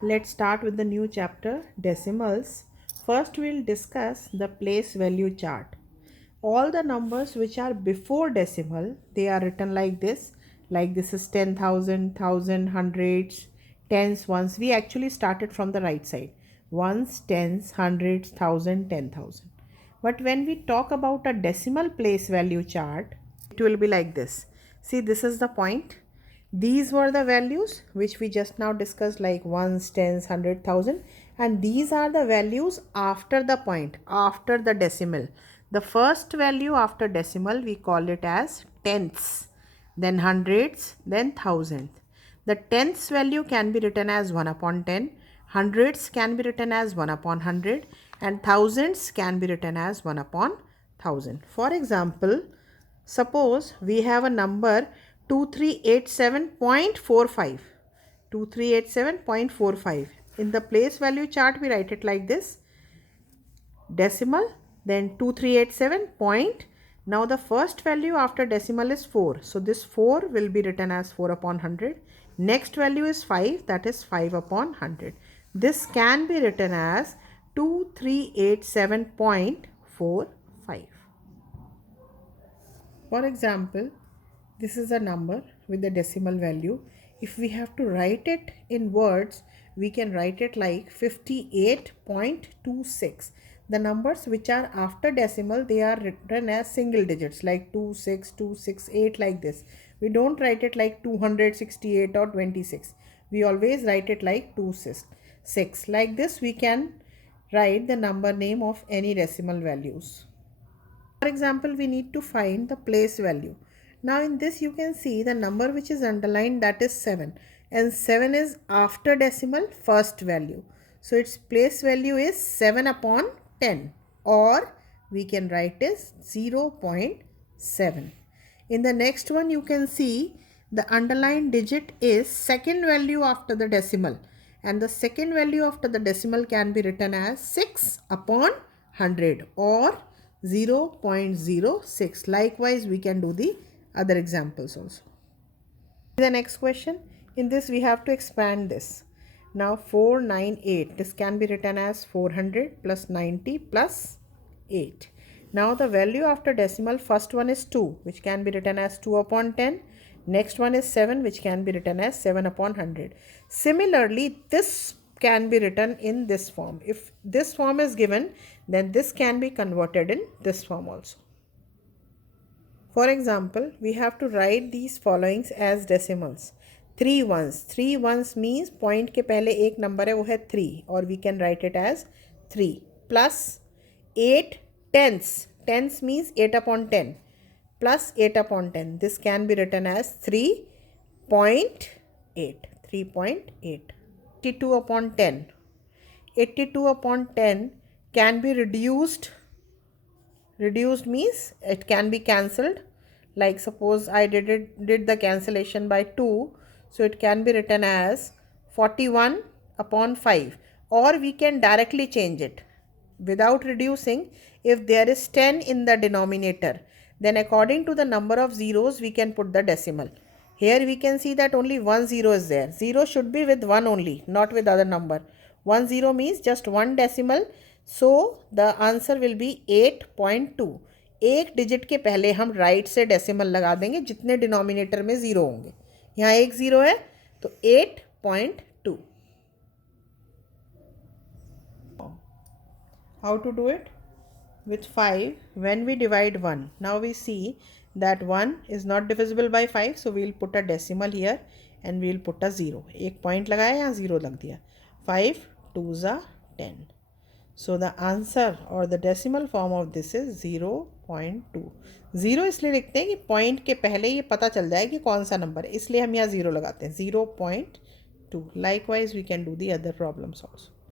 Let's start with the new chapter, decimals. First, we'll discuss the place value chart. All the numbers which are before decimal, they are written like this. Like this is 10,000, 1,000, hundreds, tens, ones. We actually started from the right side. Ones, tens, hundreds, 1,000, 10,000. But when we talk about a decimal place value chart, it will be like this. See, this is the point. These were the values which we just now discussed, like ones, tens, 100,000, and these are the values after the point, after the decimal. The first value after decimal we call it as tenths, then hundreds, then thousandth. The tenths value can be written as 1 upon 10, hundreds can be written as 1 upon 100, and thousands can be written as 1 upon 1000. For example, suppose we have a number 2387.45. 2387.45. In the place value chart, we write it like this. Decimal, then 2387 point. Now the first value after decimal is 4. So this 4 will be written as 4 upon 100. Next value is 5, that is 5 upon 100. This can be written as 2387.45. For example, this is a number with the decimal value. If we have to write it in words, we can write it like 58.26. The numbers which are after decimal, they are written as single digits like 26, 268 like this. We don't write it like 268 or 26. We always write it like 26. Like this, we can write the number name of any decimal values. For example, we need to find the place value. Now in this you can see the number which is underlined, that is 7, and 7 is after decimal first value. So its place value is 7 upon 10, or we can write as 0.7. In the next one you can see the underlined digit is second value after the decimal, and the second value after the decimal can be written as 6 upon 100 or 0.06. Likewise, we can do the other examples also. The next question, in this we have to expand this. Now 498, this can be written as 400 plus 90 plus 8. Now the value after decimal, first one is 2, which can be written as 2 upon 10. Next one is 7, which can be written as 7 upon 100. Similarly, this can be written in this form. If this form is given, then this can be converted in this form also. For example, we have to write these followings as decimals. 3 ones. 3 ones means point के पहले एक number है वो है 3, or we can write it as 3, plus 8 tenths. Tenths means 8 upon 10 plus 8 upon 10. This can be written as 3.8. 3.8. 82 upon 10. 82 upon 10 can be reduced. Reduced means it can be cancelled. Like suppose I did the cancellation by 2. So it can be written as 41 upon 5. Or we can directly change it without reducing. If there is 10 in the denominator, then according to the number of zeros we can put the decimal. Here we can see that only one zero is there. Zero should be with 1 only, not with other number. 1 0 means just one decimal. So the answer will be 8.2. एक digit के पहले हम right से decimal लगा देंगे जितने denominator में zero होंगे. यहाँ एक ज़ीरो है तो 8.2. How to do it? With 5, when we divide 1, now we see that 1 is not divisible by 5, so we will put a decimal here and we will put a 0. एक point लगाया यहाँ 0 लग दिया. 5 2s are 10. So the answer or the decimal form of this is 0.2. 0 इसलिए लिखते हैं कि point के पहले ये पता चल जाए कि कौन सा नंबर है, इसलिए हम यहाँ 0 लगाते हैं. 0.2. Likewise we can do the other problems also.